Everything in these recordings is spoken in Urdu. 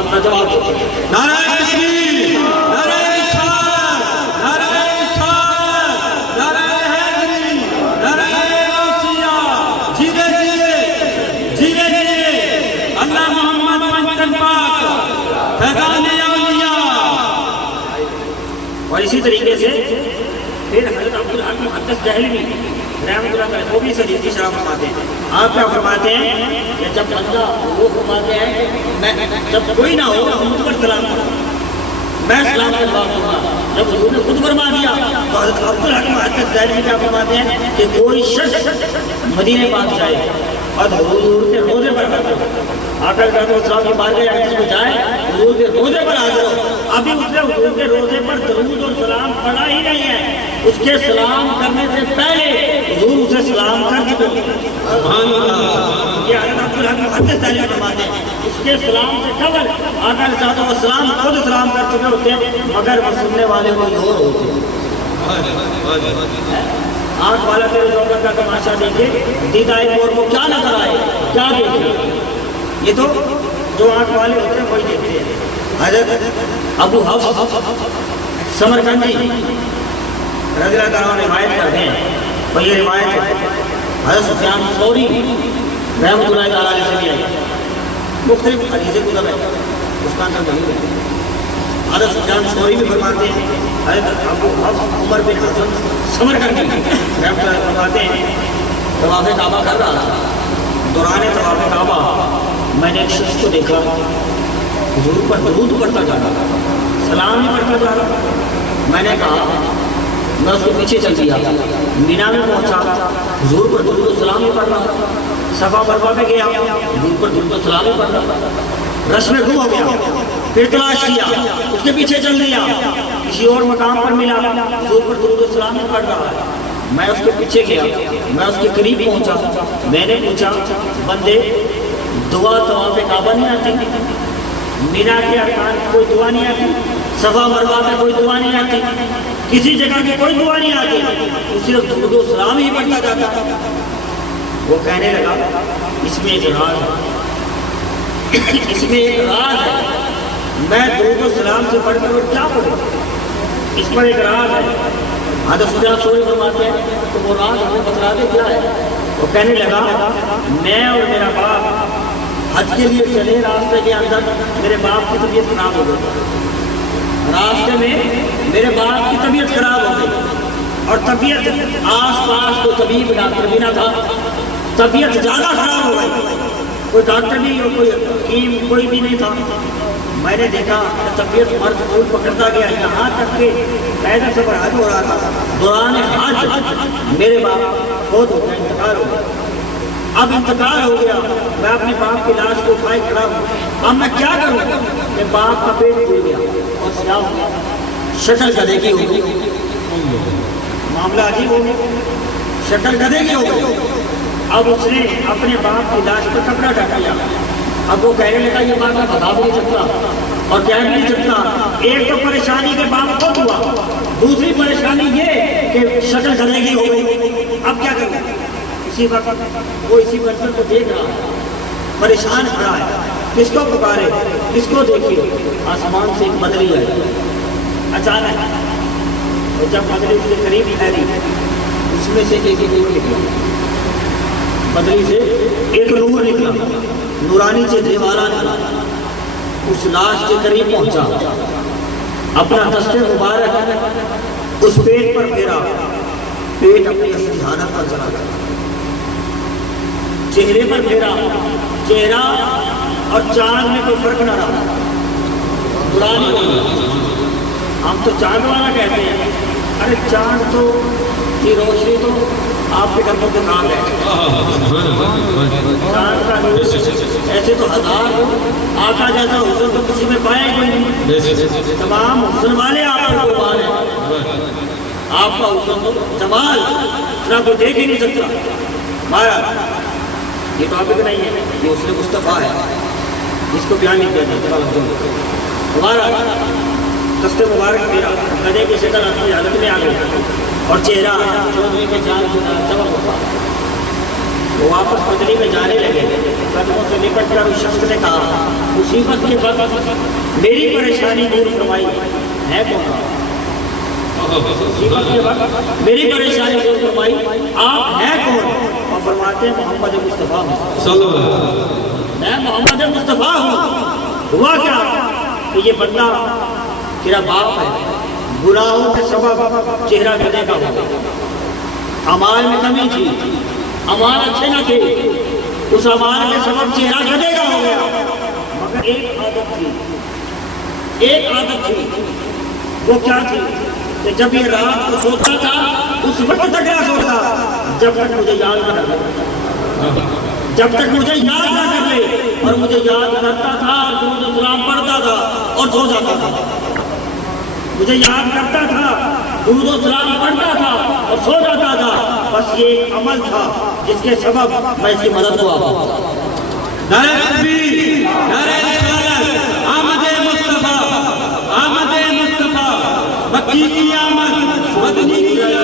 سلام کا جواب دیتے ہیں۔ نعرہ تکبیر، نعرہ رسالت، نعرہ رسالت، نعرہ حیدری، نعرہ غوثیہ، جیوے جیوے جیوے جیوے اللہ محمد پنجتن پاک فیضان اولیاء۔ اور اسی طریقے سے پھر حضرت عبدالحق محدث دہلوی رحمۃ اللہ علیہ وہ بھی اس حدیث کی شرح فرماتے ہیں۔ آپ کیا فرماتے ہیں کہ جب بندہ وہ فرماتے ہیں کہ میں جب کوئی نہ ہو مجھ پر سلام کرو، میں سلام کا جواب دوں گا۔ جب حضور نے خود فرما دیا تو حضرت عبدالحق محدث دہلوی کیا فرماتے ہیں کہ کوئی شخص مدینہ پاک جائے اور حضور کے روزے پر حاضر ہو، آقا علیہ السلام کی بارگاہ اقدس میں جائے، حضور کے روزے پر حاضر ہو، ابھی اس نے حضور کے روزے پر درود اور سلام پڑھا ہی نہیں ہے، اس کے سلام کرنے سے پہلے حضور اسے سلام کر چکے ہیں۔ یہ حضرت عبدالحق محدث دہلوی فرماتے ہیں اس کے سلام سے قبل آقا علیہ السلام خود سلام کر چکے ہوتے ہیں، مگر وہ سننے والے کوئی اور ہوتے ہیں۔ آنکھ والا تیرے ذوق کا تماشا دیکھے، دیدہ ایک اور کو کیا نظر آئے، کیا دیکھے؟ یہ تو جو آنکھ والے ہوتے ہیں وہی دیکھتے ہیں۔ حضرت ابو حفص سمرقندی رضی اللہ عنہ روایت کرتے ہیں، اور یہ روایت حضرت سفیان ثوری رحمۃ اللہ تعالیٰ علیہ سے بھی آئی، مختلف حدیث کتب ہے، اس کا اندر نہیں ہے۔ حضرت سفیان ثوری بھی فرماتے ہیں، حضرت ابو حفص عمر بن حسن سمرقندی رحمۃ اللہ فرماتے ہیں طواف کعبہ کر رہا تھا، دوران طواف کعبہ میں نے ایک شخص کو دیکھا حضور پر درود پڑھتا جا رہا تھا، سلام ہی پڑھتا جا رہا تھا۔ میں نے کہا، میں اس کے پیچھے چل دیا، مینا میں پہنچا، حضور پر درود و سلام ہی پڑھ رہا تھا، صفا مروا پہ گیا، حضور پر درود و سلام ہی پڑھ رہا تھا، رش میں گم ہو گیا، پھر تلاش کیا، اس کے پیچھے چل دیا، کسی اور مقام پر ملا، حضور پر درود و سلام ہی پڑھ رہا ہے۔ میں اس کے پیچھے گیا، میں اس کے قریب پہنچا، میں نے پوچھا، بندے دعا طواف کعبہ نہیں آتی؟ مینا کے ارکان کوئی دعا نہیں آتی؟ صفا مروا میں کوئی دعا نہیں آتی؟ کسی جگہ کی کوئی دعا نہیں آتی؟ صرف درود و سلام ہی پڑھتا جاتا۔ وہ کہنے لگا، اس میں ایک راز ہے، اس میں ایک راز ہے، میں درود و سلام سے پڑھ کر کیا پڑھوں؟ اس پر ایک راز ہے۔ حضرت سفیان ثوری فرماتے ہیں تو وہ راز ہمیں بتلا دے کیا ہے؟ وہ کہنے لگا، میں اور میرا باپ حج کے لیے چلے، راستے کے اندر میرے باپ کی طبیعت خراب ہو گئی، راستے میں میرے باپ کی طبیعت خراب ہو گئی، اور طبیعت آس پاس کوئی طبیب ڈاکٹر بھی نہ تھا، طبیعت زیادہ خراب ہو گئی، کوئی ڈاکٹر نہیں اور کوئی حکیم کوئی بھی نہیں تھا۔ میں نے دیکھا طبیعت مرض پھول پکڑتا گیا، یہاں تک کہ پیدل سفر حج ہو رہا تھا، دوران حج میرے باپ فوت ہو گئے، انتقال ہو گیا۔ اب انتقال ہو گیا، میں اپنے باپ کی لاش کو اٹھائے کھڑا ہوں، اب میں کیا کروں؟ کہ باپ کا پیٹ پھول گیا اور سیاہ ہو گیا، شکل گدھے کی ہو گئی، معاملہ عجیب ہو گیا، شکل گدھے کی ہو گئی۔ اب اس نے اپنے باپ کی لاش پر کپڑا ڈھک لیا، اب وہ کہنے لگا یہ بات میں بتا بھی نہیں سکتا اور کہہ بھی نہیں سکتا۔ ایک تو پریشانی کے باپ خود ہوا، دوسری پریشانی یہ کہ شکل گدھے کی ہو گئی، اب کیا کروں؟ اسی وقت وہ اسی منظر کو دیکھ رہا ہے، پریشان کھڑا ہے، کس کو پکارے، کس کو دیکھے؟ آسمان سے ایک بدلی آئی اچانک، اور جب بدلی اس کے قریب ٹھہری، اس میں سے ایک نور نکلا، بدلی سے ایک نور نکلا، نورانی سے دیوارہ نکلا، اس لاش کے قریب پہنچا، اپنا دست مبارک اس پیٹ پر پھیرا، پیٹ اپنی اصلی حالت پر چلا گیا، چہرے پر پھیرا، چہرہ اور چاند میں کوئی فرق نہ رہا، نورانی ہو گیا۔ ہم تو چاند والا کہتے ہیں، ارے چاند تو کی روشنی تو آپ کے گھر کے کام ہے، چاند کا نور ایسے تو ہزار ہو، آقا جیسا حسن تو کسی میں پایا ہی کوئی نہیں، تمام حسن والے آپ پر قربان ہیں، آپ کا حسن تو جمال اتنا کوئی دیکھ ہی نہیں سکتا۔ مہاراج یہ ٹاپک نہیں ہے، یہ حسن مصطفیٰ ہے، جس کو بیان نہیں کیا جاتا۔ ہمارا دست مبارک میرا گدھے کی شکل اپنی حالت میں آ گئی اور چہرہ چودھری کے چاند کی طرح چمک اٹھا، وہ واپس پٹری میں جانے لگے، قدموں سے لپٹ کر اس شخص نے کہا مصیبت کے وقت میری پریشانی دور فرمائی ہے کون؟ مصیبت کے وقت میری پریشانی دور فرمائی آپ ہیں کون؟ اور فرماتے ہیں محمد مصطفیٰ ہوں، میں محمد مصطفیٰ ہوں۔ ہوا کیا کہ یہ بندہ تیرا باپ ہے، گناہوں کے سبب چہرہ گدھے کا ہو گیا، اعمال میں کمی تھی، اعمال اچھے نہ تھے، اس اعمال کے سبب چہرہ گدھے کا ہو گیا، مگر ایک عادت تھی، وہ کیا تھی کہ جب یہ رات کو سوتا تھا اس وقت تک نہ سوتا جب تک مجھے یاد نہ کر لے، جب تک مجھے یاد نہ کر لے، اور مجھے یاد کرتا تھا اور درود و سلام پڑھتا تھا اور سو جاتا تھا، مجھے یاد کرتا تھا، درود و سلام پڑھتا تھا اور سو جاتا تھا، بس یہ ایک عمل تھا جس کے سبب میں اس کی مدد کو آتا۔ نعرہ تکبیر، نعرہ رسالت، آمد مصطفیٰ، آمد مصطفیٰ، مکی کی آمد، مدنی کی آمد۔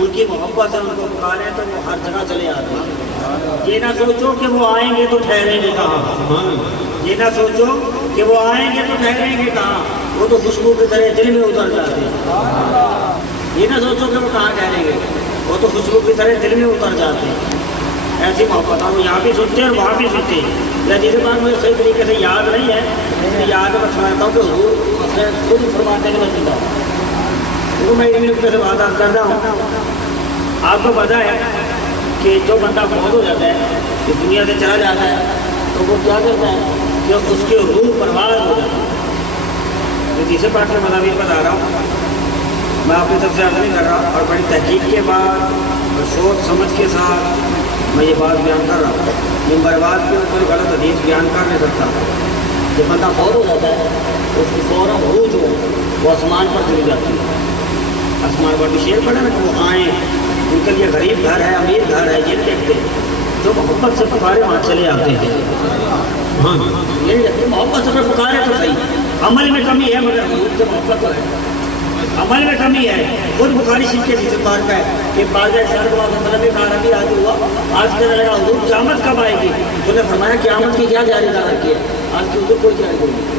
ان کی محبت سے ان کو پکارے تو وہ ہر جگہ چلے آتے ہیں۔ یہ نہ سوچو کہ وہ آئیں گے تو ٹھہریں گے کہاں، یہ نہ سوچو کہ وہ آئیں گے تو ٹھہریں گے کہاں، وہ تو خوشبو کی طرح دل میں اتر جاتے ہیں۔ یہ نہ سوچو کہ وہ کہاں ٹھہریں گے، وہ تو خوشبو کی طرح دل میں اتر جاتے ہیں۔ ایسی محبت ہم یہاں بھی سنتے ہیں اور وہاں بھی سنتے ہیں۔ جیسے بات مجھے صحیح طریقے سے یاد نہیں ہے، لیکن یاد میں سمجھتا ہوں کہ حضور خود فرماتے ہیں کہ میں زندہ ہوں۔ وہ میں ان نقطے سے بات کر رہا ہوں۔ آپ کو پتہ ہے کہ جو بندہ فوت ہو جاتا ہے، کہ دنیا سے چلا جاتا ہے، تو وہ کیا کرتا ہے کہ اس کی روح پرواز ہو جاتی ہے۔ میں تیسرے پارٹ میں مضامین بتا رہا ہوں، میں اپنی طرف سے عرض نہیں کر رہا، اور بڑی تحقیق کے بعد اور سوچ سمجھ کے ساتھ میں یہ بات بیان کر رہا ہوں۔ ممبر بات کے اوپر غلط حدیث بیان کر نہیں سکتا۔ جب بندہ فوت ہو جاتا ہے تو اس کی فوراً روح جو ہے وہ آسمان پر چلی جاتی ہے۔ آسمان پر بھی شعر پڑھا نا کہ وہ آئیں، ان کے لیے غریب گھر ہے، امیر گھر ہے، یہ دیکھتے جو محبت سے پکارے وہاں چلے آتے ہیں۔ یہ محبت سے پکارے تو صحیح، عمل میں کمی ہے مگر محبت سے محبت ہے۔ عمل میں کمی ہے. خود بخاری شریف کے حدیث بار کا ہے کہ بازار سر مطلب عربی آج ہوا آج کہنے لگا حضور قیامت کب آئے گی؟ تو نے فرمایا قیامت کی کیا تیاری کر رکھی ہے؟ آج کی حضور کوئی تیاری کوئی نہیں,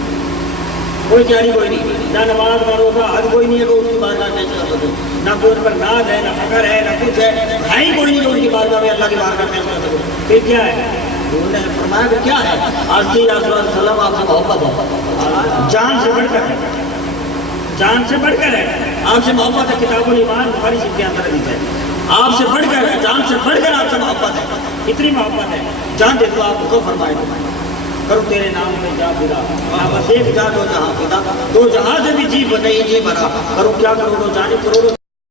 کوئی تیاری کوئی نہیں, نہ نماز نہ روزہ حج کوئی نہیں ہے کہ اس کی بارگاہ پیش کر سکے, نہ کوئی ان پر ناز ہے نہ فخر ہے نہ کچھ ہے, بھائی کوئی نہیں جو ان کی بارگاہ میں اللہ کی بارگاہ پیش کر سکے. پھر کیا ہے؟ انہوں نے فرمایا کہ کیا ہے؟ آج کی رسول اللہ صلی اللہ علیہ وسلم آپ سے محبت ہے, جان سے بڑھ کر ہے, جان سے بڑھ کر ہے, آپ سے محبت ہے. کتاب الایمان بخاری شریف کے اندر حدیث ہے, آپ سے بڑھ کر ہے, جان سے بڑھ کر آپ سے محبت ہے. اتنی محبت ہے, جان دے دو آپ کو فرمائے کرو تیرے نام میں جا پھرا, بس ایک جان دو جہاں فدا, دو جہاں سے بھی جی نہیں جی بھرا, کرو کیا کروڑو جانے کروڑو